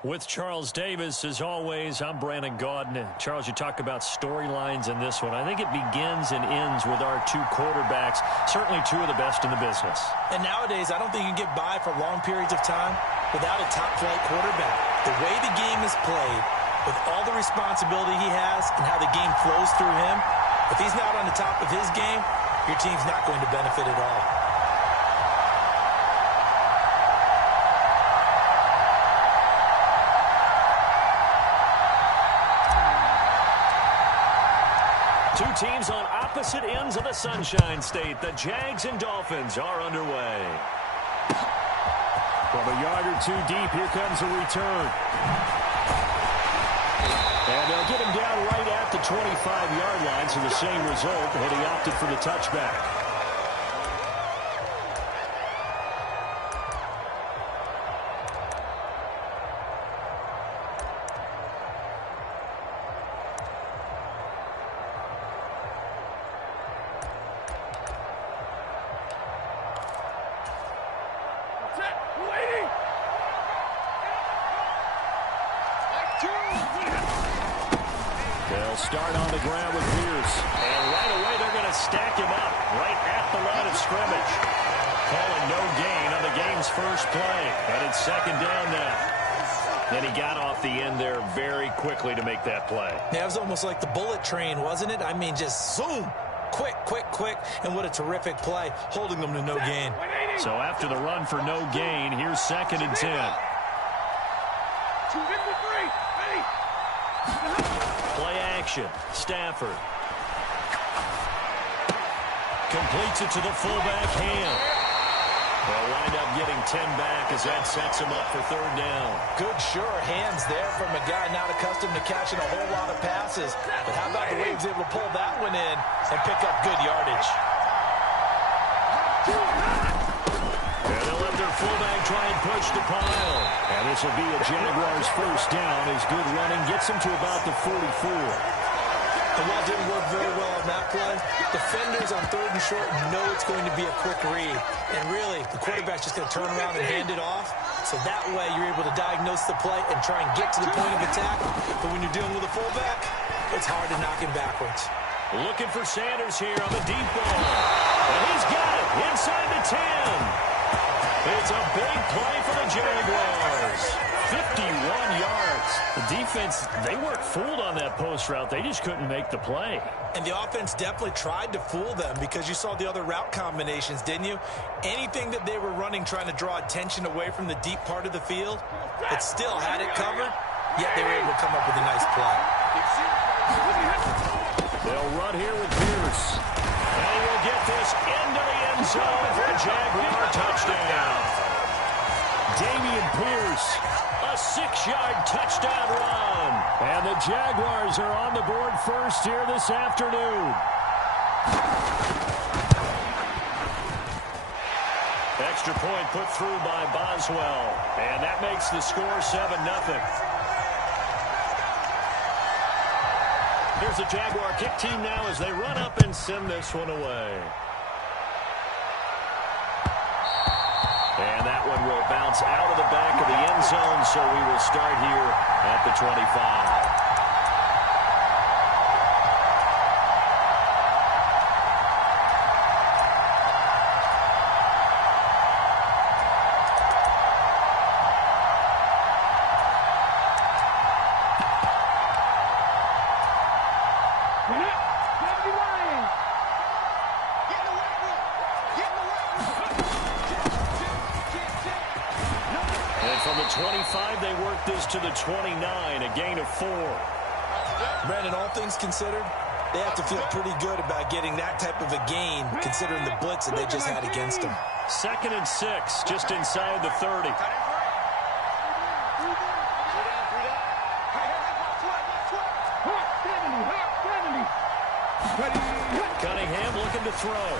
With Charles Davis, as always, I'm Brandon Gaudin. Charles, you talk about storylines in this one. I think it begins and ends with our two quarterbacks, certainly two of the best in the business. And nowadays, I don't think you can get by for long periods of time without a top-flight quarterback. The way the game is played, with all the responsibility he has and how the game flows through him, if he's not on the top of his game, your team's not going to benefit at all. Two teams on opposite ends of the Sunshine State. The Jags and Dolphins are underway. From a yard or two deep, here comes a return. And they'll get him down right at the 25-yard line, so the same result, and he opted for the touchback. They'll start on the ground with Pierce. And right away, they're going to stack him up right at the line of scrimmage. Calling no gain on the game's first play. And it's second down now. Then he got off the end there very quickly to make that play. Yeah, it was almost like the bullet train, wasn't it? I mean, just zoom. Quick, quick, quick. And what a terrific play, holding them to no gain. So after the run for no gain, here's second and 10. Play action. Stafford. Completes it to the fullback hand. They'll wind up getting 10 back as that sets him up for third down. Good, sure hands there from a guy not accustomed to catching a whole lot of passes. But how about the way he was able to pull that one in and pick up good yardage? And they'll let their fullback try and push the pile. And this will be a Jaguars first down as good running gets him to about the 44. And while it didn't work very well on that play, defenders on third and short know it's going to be a quick read. And really, the quarterback's just going to turn around and hand it off. So that way, you're able to diagnose the play and try and get to the point of attack. But when you're dealing with a fullback, it's hard to knock him backwards. Looking for Sanders here on the deep ball. And he's got it inside the 10. It's a big play for the Jaguars. 51 yards. The defense, they weren't fooled on that post route. They just couldn't make the play. And the offense definitely tried to fool them because you saw the other route combinations, didn't you? Anything that they were running trying to draw attention away from the deep part of the field, it still had it covered, yet they were able to come up with a nice play. They'll run here with Pierce. And he will get this into the end zone for a Jaguar touchdown. Dameon Pierce. A 6-yard touchdown run. And the Jaguars are on the board first here this afternoon. Extra point put through by Boswell. And that makes the score 7-0. Here's the Jaguar kick team now as they run up and send this one away. And that one will bounce out of the back of the end zone, so we will start here at the 25. From the 25, they work this to the 29, a gain of 4. Brandon, all things considered, they have to feel pretty good about getting that type of a gain, considering the blitz that they just had against them. Second and 6, just inside the 30. Cunningham looking to throw.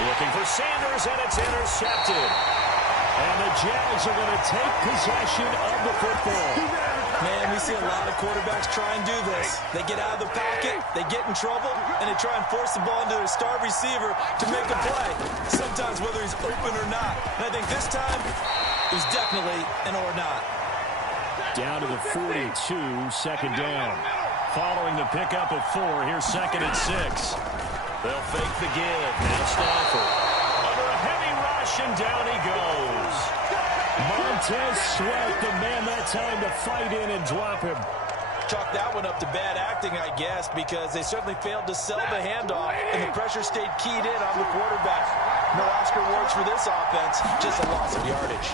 Looking for Sanders, and it's intercepted. And the Jags are going to take possession of the football. Man, we see a lot of quarterbacks try and do this. They get out of the pocket, they get in trouble, and they try and force the ball into their star receiver to make a play, sometimes whether he's open or not. And I think this time, It was definitely an or not. Down to the 42, second down. Following the pickup of 4, here's 2nd and 6. They'll fake the give. Now Stafford. Under a heavy rush, and down he goes. Montez Sweat, the man that time to fight in and drop him. Chalk that one up to bad acting, I guess, because they certainly failed to sell the handoff, and the pressure stayed keyed in on the quarterback. No Oscar awards for this offense, just a loss of yardage.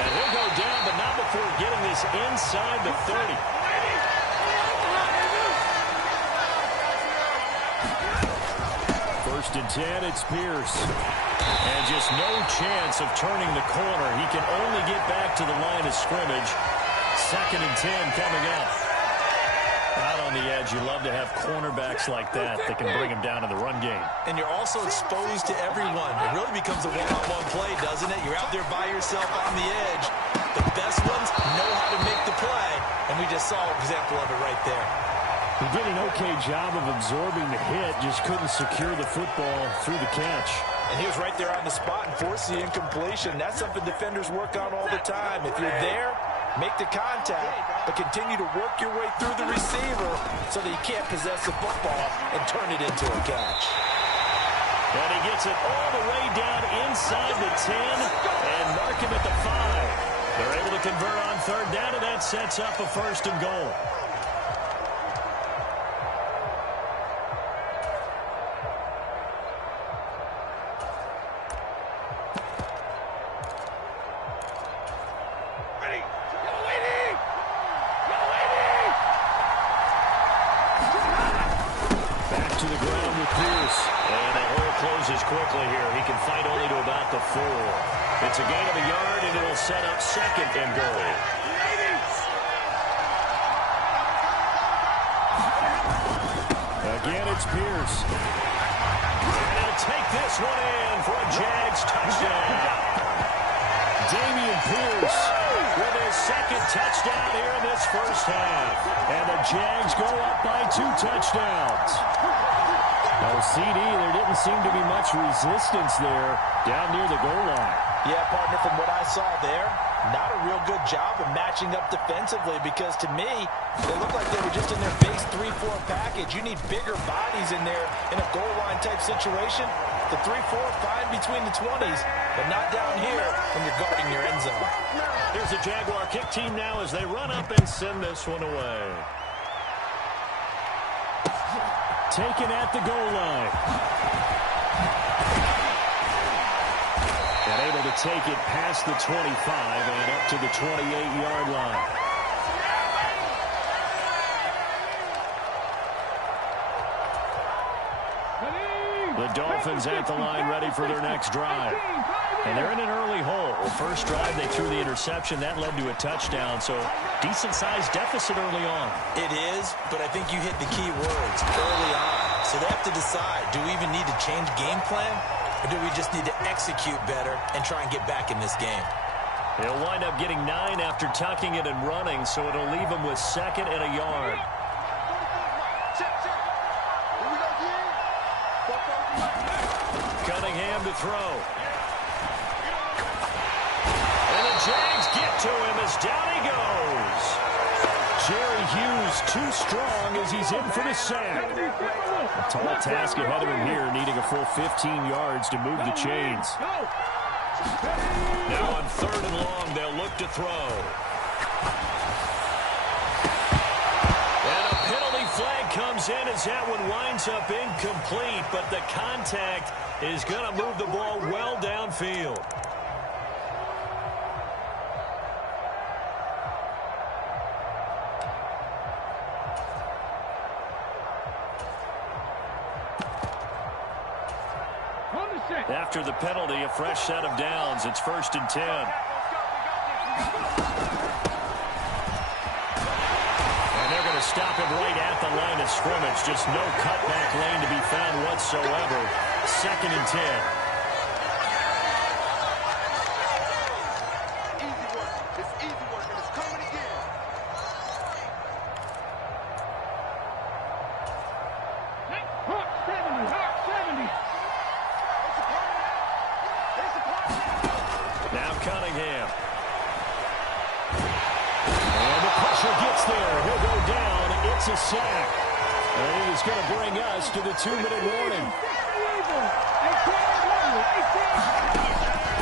And he'll go down, but not before getting this inside the 30. First and 10, it's Pierce. And just no chance of turning the corner. He can only get back to the line of scrimmage. 2nd and 10 coming up. Out on the edge, you love to have cornerbacks like that can bring him down in the run game. And you're also exposed to everyone. It really becomes a one-on-one play, doesn't it? You're out there by yourself on the edge. The best ones know how to make the play, and we just saw an example of it right there. He did an okay job of absorbing the hit, just couldn't secure the football through the catch. And he was right there on the spot and forced the incompletion. That's something defenders work on all the time. If you're there, make the contact, but continue to work your way through the receiver so that you can't possess the football and turn it into a catch. And he gets it all the way down inside the 10 and mark him at the 5. They're able to convert on 3rd down, and that sets up a 1st and goal. Quickly here. He can fight only to about the 4. It's a gain of a yard, and it'll set up 2nd and goal. Again, it's Pierce. And he'll take this one in for a Jags touchdown. Damian Pierce with his 2nd touchdown here in this first half. And the Jags go up by 2 touchdowns. No CD, there didn't seem to be much resistance there down near the goal line. Yeah, partner, from what I saw there, not a real good job of matching up defensively because to me, they looked like they were just in their base 3-4 package. You need bigger bodies in there in a goal line type situation. The 3-4 fine between the 20s, but not down here when you're guarding your end zone. Here's the Jaguar kick team now as they run up and send this one away. Taken at the goal line. And able to take it past the 25 and up to the 28-yard line. The Dolphins at the line ready for their next drive. And they're in an early hole. First drive, they threw the interception. That led to a touchdown, so decent-sized deficit early on. It is, but I think you hit the key words early on. So they have to decide, do we even need to change game plan, or do we just need to execute better and try and get back in this game? They'll wind up getting 9 after tucking it and running, so it'll leave them with 2nd and a yard. Cunningham to throw. And the Jags get to him as down he goes. Jerry Hughes too strong as he's in for the sack. A tall task ahead of him here, needing a full 15 yards to move the chains. Now on 3rd and long, they'll look to throw. And a penalty flag comes in as that one winds up incomplete, but the contact is going to move the ball well downfield. After the penalty, a fresh set of downs. It's 1st and 10. And they're going to stop him right at the line of scrimmage. Just no cutback lane to be found whatsoever. 2nd and 10. pressure gets there. He'll go down. It's a sack. And it is going to bring us to the 2-minute warning.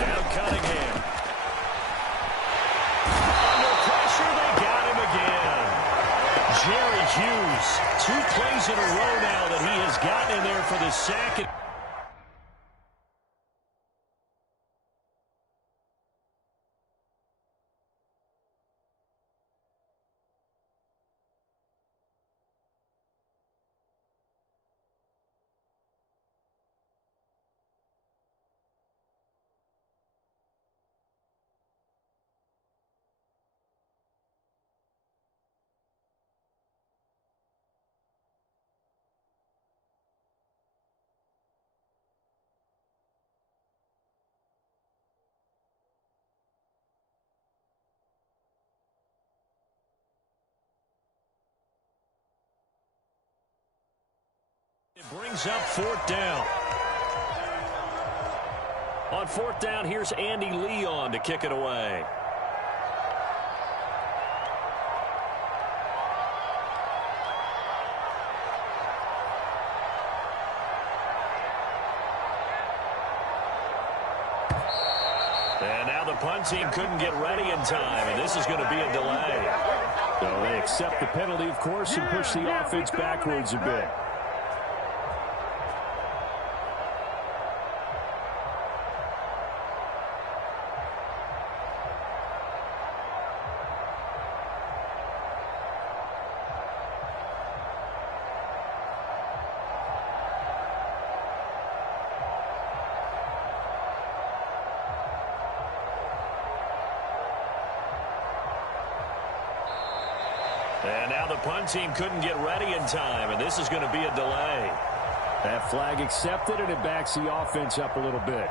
Now Cunningham. Under pressure, they got him again. Jerry Hughes, 2 plays in a row now that he has gotten in there for the sack. It brings up 4th down. On 4th down, here's Andy Leon to kick it away. And now the punt team couldn't get ready in time, and this is going to be a delay. So they accept the penalty, of course, and push the offense backwards a bit. And now the punt team couldn't get ready in time, and this is going to be a delay. That flag accepted, and it backs the offense up a little bit.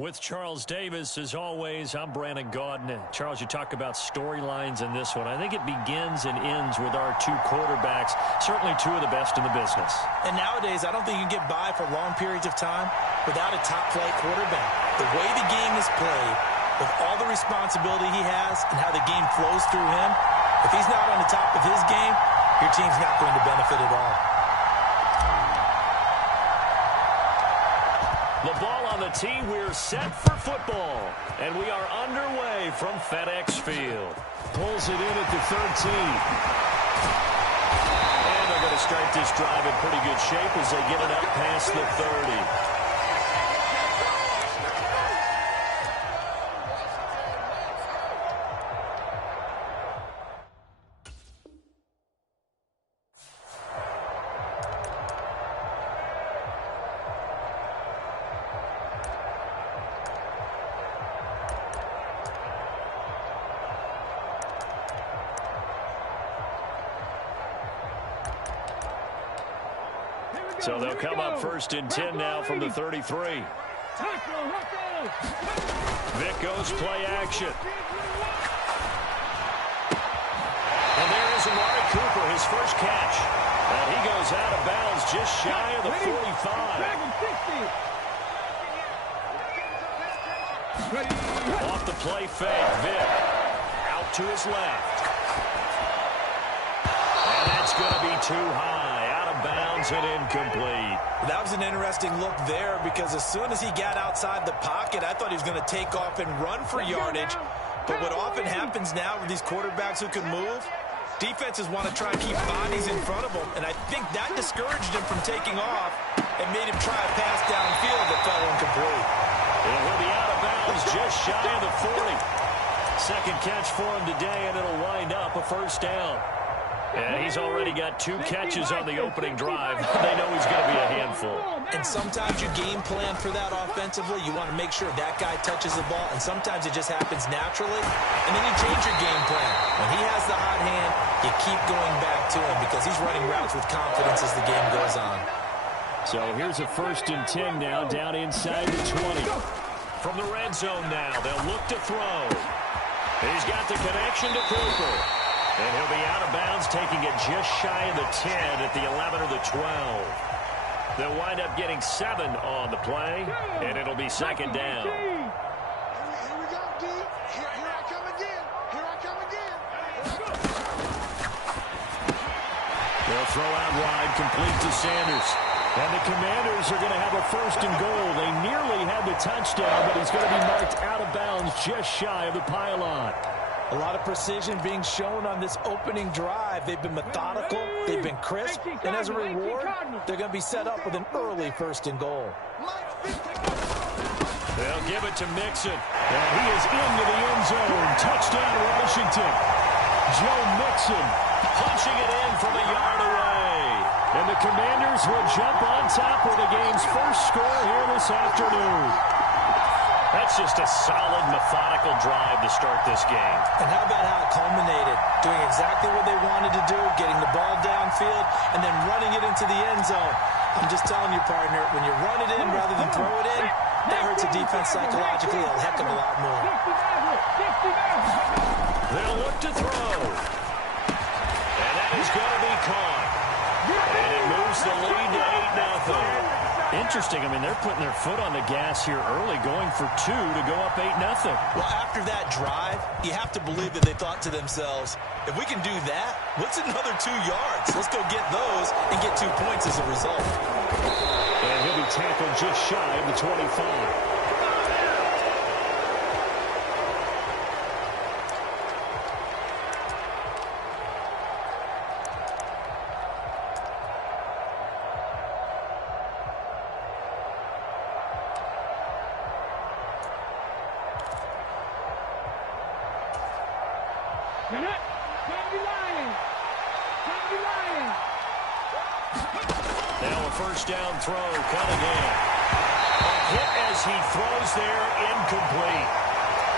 With Charles Davis, as always, I'm Brandon Gaudin. Charles, you talk about storylines in this one. I think it begins and ends with our two quarterbacks, certainly two of the best in the business. And nowadays, I don't think you can get by for long periods of time without a top-flight quarterback. The way the game is played, with all the responsibility he has and how the game flows through him, if he's not on the top of his game, your team's not going to benefit at all. The ball on the tee, we're set for football. And we are underway from FedEx Field. Pulls it in at the 13. And they're going to start this drive in pretty good shape as they get it up past the 30. So they'll come up first and 10 now from the 33. Vic goes play action. And there is Amari Cooper, his first catch. And he goes out of bounds just shy of the 45. Off the play fake, Vic. Out to his left. And that's going to be too high. Bounds and incomplete. That was an interesting look there because as soon as he got outside the pocket, I thought he was going to take off and run for yardage. But what often happens now with these quarterbacks who can move, defenses want to try and keep bodies in front of them, and I think that discouraged him from taking off and made him try a pass downfield that fell incomplete. And he'll be out of bounds just shy of the 40. Second catch for him today, and it'll wind up a first down. And he's already got 2 catches on the opening drive. They know he's going to be a handful. And sometimes you game plan for that offensively. You want to make sure that guy touches the ball, and sometimes it just happens naturally. And then you change your game plan. When he has the hot hand, you keep going back to him because he's running routes with confidence as the game goes on. So here's a first and 10 now down inside the 20. From the red zone now, they'll look to throw. He's got the connection to Cooper. And he'll be out of bounds, taking it just shy of the 10 at the 11 or the 12. They'll wind up getting 7 on the play, and it'll be second down. Here we go, D. Here I come again. Here I come again. They'll throw out wide, complete to Sanders. And the Commanders are going to have a first and goal. They nearly had the touchdown, but he's going to be marked out of bounds just shy of the pylon. A lot of precision being shown on this opening drive. They've been methodical. They've been crisp. And as a reward, they're going to be set up with an early first and goal. They'll give it to Mixon. And he is into the end zone. Touchdown, Washington. Joe Mixon punching it in from a yard away. And the Commanders will jump on top of the game's first score here this afternoon. That's just a solid, methodical drive to start this game. And how about how it culminated? Doing exactly what they wanted to do, getting the ball downfield, and then running it into the end zone. I'm just telling you, partner, when you run it in rather than throw it in, that hurts a defense psychologically a heck of a lot more. They'll look to throw. And that is going to be caught. And it moves the lead to 8-0. Interesting. I mean, they're putting their foot on the gas here early, going for 2 to go up 8-0. Well, after that drive, you have to believe that they thought to themselves, if we can do that, what's another 2 yards? Let's go get those and get 2 points as a result. And he'll be tackled just shy of the 25. Now a first down throw, Cunningham. A hit as he throws there, incomplete.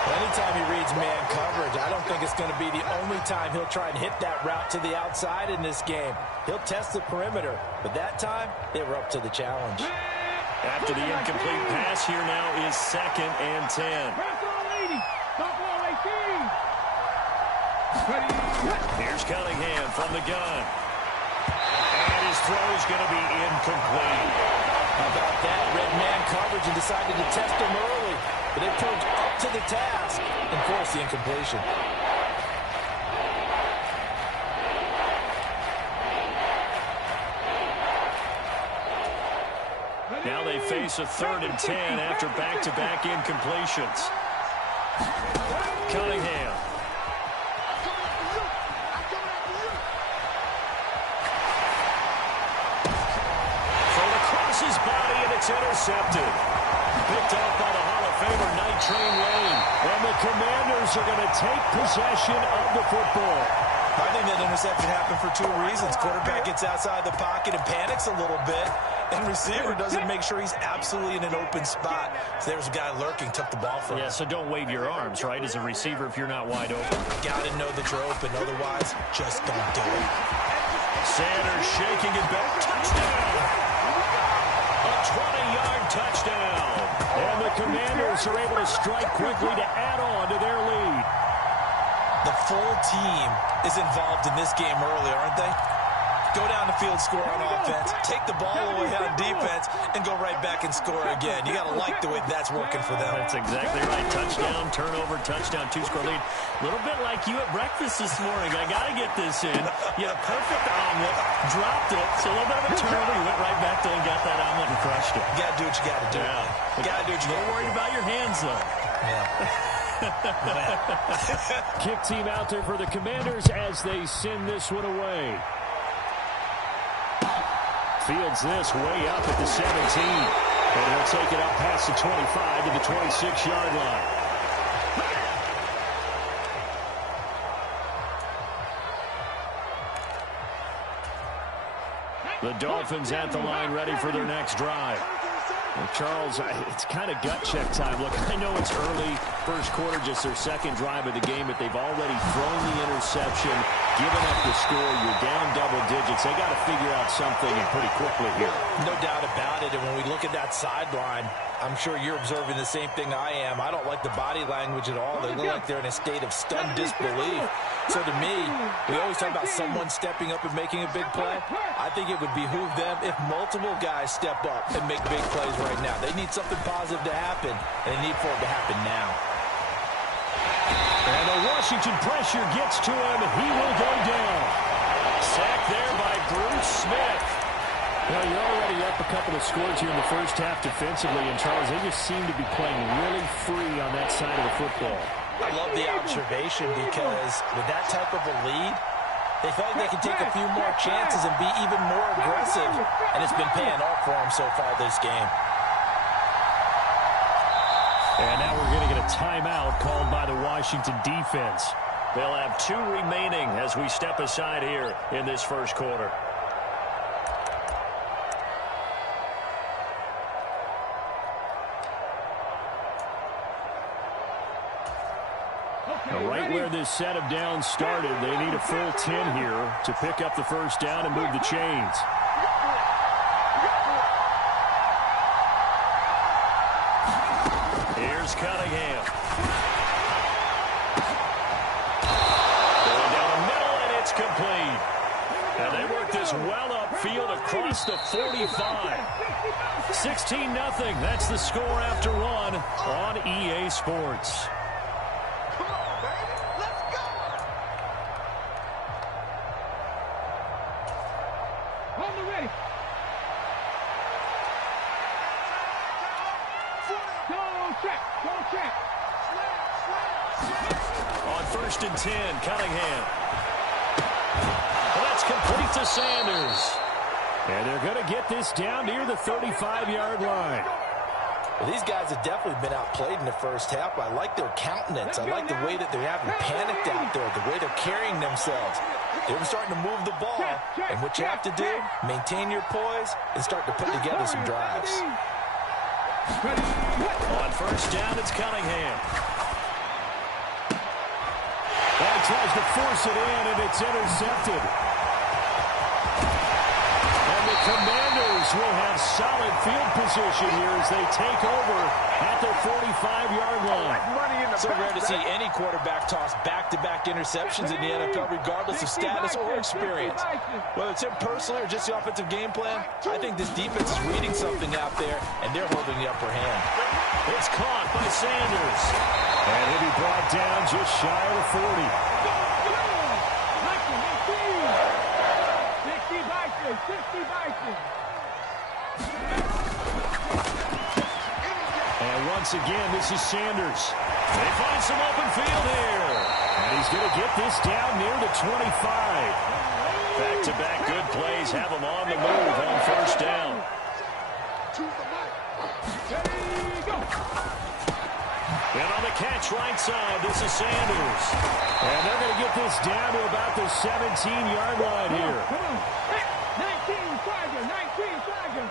Anytime he reads man coverage, I don't think it's going to be the only time he'll try and hit that route to the outside in this game. He'll test the perimeter, but that time, they were up to the challenge. After the incomplete pass, here now is 2nd and 10. Here's Cunningham from the gun. And his throw is going to be incomplete. How about that? Red man coverage and decided to test him early. But they proved up to the task and forced the incompletion. Now they face a 3rd and 10 after back-to-back incompletions. Cunningham. Thrown across his body, and it's intercepted. Picked off by the Hall of Famer, Night Train Lane. And the Commanders are going to take possession of the football. I think that interception happened for 2 reasons. Quarterback gets outside the pocket and panics a little bit. And receiver doesn't make sure he's absolutely in an open spot. So there's a guy lurking, took the ball from him. Yeah, so don't wave your arms, right, as a receiver if you're not wide open. Got to know that you're open. Otherwise, just don't do it. Sanders shaking it back. Touchdown! A 20-yard touchdown. And the Commanders are able to strike quickly to add on to their lead. The full team is involved in this game early, aren't they? Go down the field, score on offense, take the ball away on defense, and go right back and score again. You got to like the way that's working for them. That's exactly right. Touchdown, turnover, touchdown, 2-score lead. A little bit like you at breakfast this morning. I got to get this in. You had a perfect omelet, dropped it, so a little bit of a turnover. You went right back there and got that omelet and crushed it. You got to do what you got to do. Yeah. You got to do what you got to do. Don't worry about your hands, though. Yeah. Kick team out there for the Commanders as they send this one away. Fields this way up at the 17. And he'll take it up past the 25 to the 26-yard line. The Dolphins at the line ready for their next drive. Well, Charles, it's kind of gut check time. Look, I know it's early, first quarter, just their 2nd drive of the game, but they've already thrown the interception, given up the score. You're down double digits. They got to figure out something and pretty quickly here. No doubt about it. And when we look at that sideline, I'm sure you're observing the same thing I am. I don't like the body language at all. They look like they're in a state of stunned disbelief. So to me, we always talk about someone stepping up and making a big play. I think it would behoove them if multiple guys step up and make big plays right now. They need something positive to happen, and they need for it to happen now. And the Washington pressure gets to him, and he will go down. Sacked there by Bruce Smith. Well, you're already up a couple of scores here in the first half defensively, and Charles, they just seem to be playing really free on that side of the football. I love the observation because with that type of a lead, they felt like they could take a few more chances and be even more aggressive, and it's been paying off for them so far this game. And now we're going to get a timeout called by the Washington defense. They'll have 2 remaining as we step aside here in this first quarter. Right where this set of downs started, they need a full 10 here to pick up the first down and move the chains. Here's Cunningham. Going down the middle, and it's complete. And they work this well upfield across the 45. 16-0. That's the score after 1 on EA Sports. On 1st and 10, Cunningham. Well, that's complete to Sanders. And they're going to get this down near the 35-yard line. Well, these guys have definitely been outplayed in the first half. I like their countenance. I like the way that they haven't panicked out there, the way they're carrying themselves. They're starting to move the ball. And what you have to do, maintain your poise and start to put together some drives. On 1st down, it's Cunningham. Well, he tries to force it in, and it's intercepted. And the Commanders Jaguars will have solid field position here as they take over at their 45-yard line. So rare to see any quarterback toss back-to-back interceptions in the NFL, regardless of status or experience. Whether it's him personally or just the offensive game plan, I think this defense is reading something out there, and they're holding the upper hand. It's caught by Sanders. And he'll be brought down just shy of the 40. And once again, this is Sanders. They find some open field here. And he's going to get this down near the 25. Back-to-back good plays have him on the move on first down. And on the catch right side, this is Sanders. And they're going to get this down to about the 17-yard line here. 19 Tiger, 19 Tiger.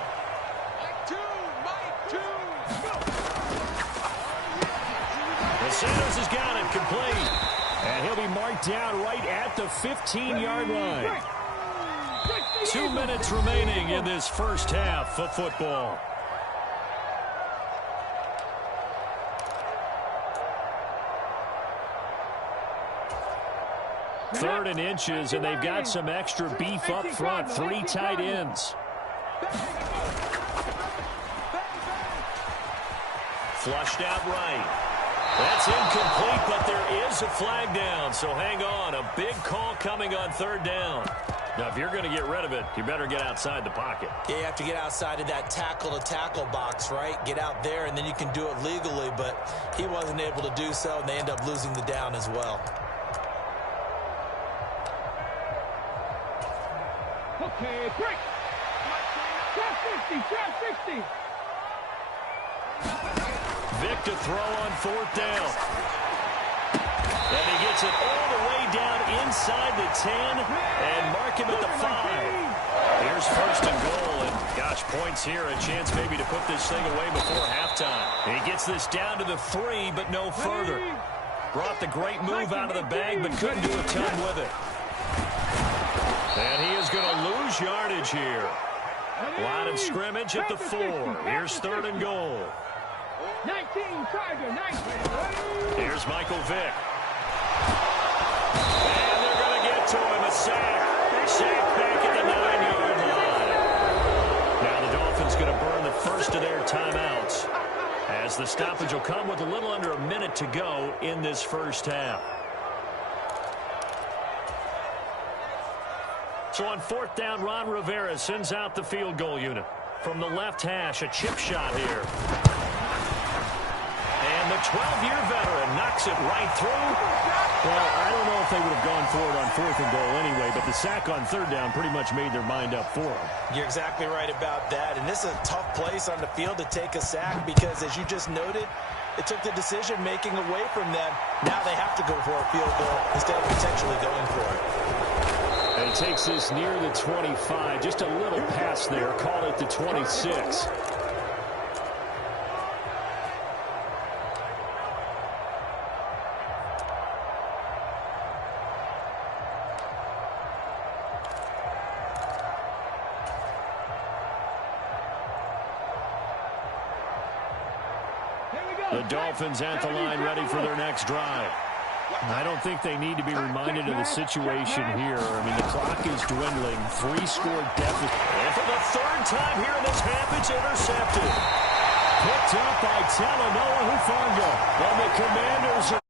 Sanders has got it complete. And he'll be marked down right at the 15-yard line. 2 minutes remaining in this first half of football. Third and inches, and they've got some extra beef up front. 3 tight ends. Flushed out right. That's incomplete, but there is a flag down, so hang on. A big call coming on third down. Now, if you're going to get rid of it, you better get outside the pocket. Yeah, you have to get outside of that tackle-to-tackle box, right? Get out there, and then you can do it legally, but he wasn't able to do so, and they end up losing the down as well. Okay, quick. Trap 60. Vic to throw on fourth down. And he gets it all the way down inside the 10 and mark him at the 5. Here's first and goal, and gosh, points here, a chance maybe to put this thing away before halftime. He gets this down to the 3, but no further. Brought the great move out of the bag, but couldn't do a ton with it. And he is going to lose yardage here. Line of scrimmage at the 4. Here's third and goal. 19 Tiger, 19. Here's Michael Vick. And they're going to get to him. A sack. Sack back at the 9-yard line. Now the Dolphins going to burn the first of their timeouts, as the stoppage will come with a little under a minute to go in this first half. So on fourth down, Ron Rivera sends out the field goal unit. From the left hash, a chip shot here. And the 12-year veteran knocks it right through. Well, I don't know if they would have gone for it on fourth and goal anyway, but the sack on third down pretty much made their mind up for them. You're exactly right about that. And this is a tough place on the field to take a sack because, as you just noted, it took the decision-making away from them. Now they have to go for a field goal instead of potentially going for it. And he takes this near the 25. Just a little pass there. Call it the 26. The Dolphins at the line ready for their next drive. I don't think they need to be reminded of the situation here. I mean, the clock is dwindling. 3-score deficit. And for the third time here in this half, it's intercepted. Picked up by Talanoa Hufanga. And the Commanders are